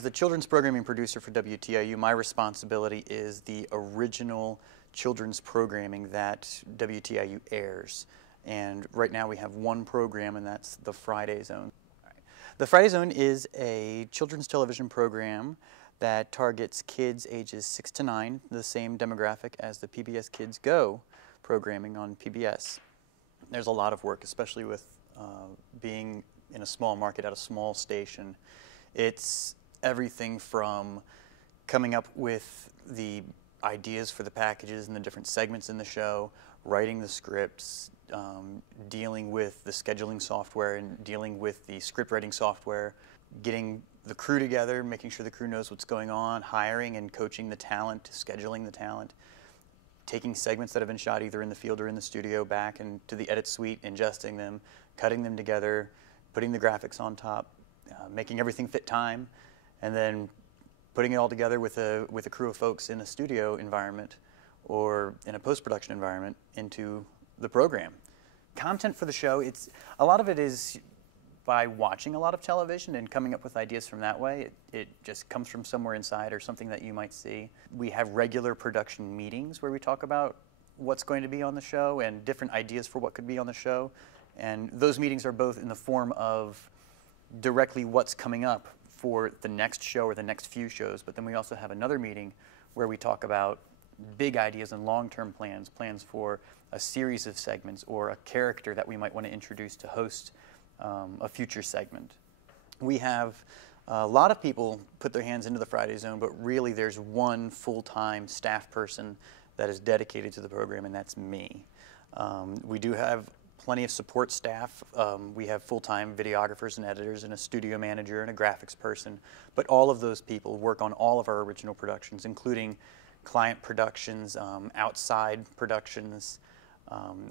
As the children's programming producer for WTIU, my responsibility is the original children's programming that WTIU airs. And right now we have one program, and that's the Friday Zone. The Friday Zone is a children's television program that targets kids ages 6 to 9, the same demographic as the PBS Kids Go programming on PBS. There's a lot of work, especially with being in a small market at a small station. It's everything from coming up with the ideas for the packages and the different segments in the show, writing the scripts, dealing with the scheduling software and dealing with the script writing software, getting the crew together, making sure the crew knows what's going on, hiring and coaching the talent, scheduling the talent, taking segments that have been shot either in the field or in the studio back into the edit suite, ingesting them, cutting them together, putting the graphics on top, making everything fit time, and then putting it all together with a crew of folks in a studio environment or in a post-production environment into the program. Content for the show, a lot of it is by watching a lot of television and coming up with ideas from that way. It just comes from somewhere inside or something that you might see. We have regular production meetings where we talk about what's going to be on the show and different ideas for what could be on the show. And those meetings are both in the form of directly what's coming up for the next show or the next few shows, but then we also have another meeting where we talk about big ideas and long-term plans, plans for a series of segments or a character that we might want to introduce to host a future segment. We have a lot of people put their hands into the Friday Zone, but really there's one full-time staff person that is dedicated to the program, and that's me. We do have plenty of support staff. We have full-time videographers and editors and a studio manager and a graphics person, but all of those people work on all of our original productions, including client productions, outside productions,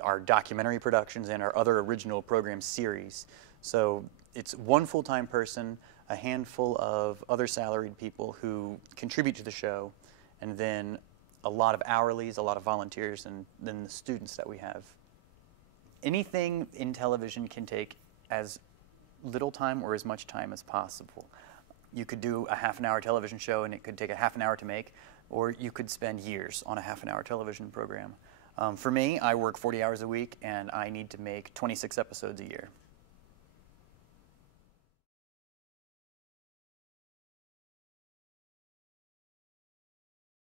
our documentary productions, and our other original program series. So it's one full-time person, a handful of other salaried people who contribute to the show, and then a lot of hourlies, a lot of volunteers, and then the students that we have. Anything in television can take as little time or as much time as possible. You could do a half-an-hour television show and it could take a half an hour to make, or you could spend years on a half-an-hour television program. For me, I work 40 hours a week and I need to make 26 episodes a year.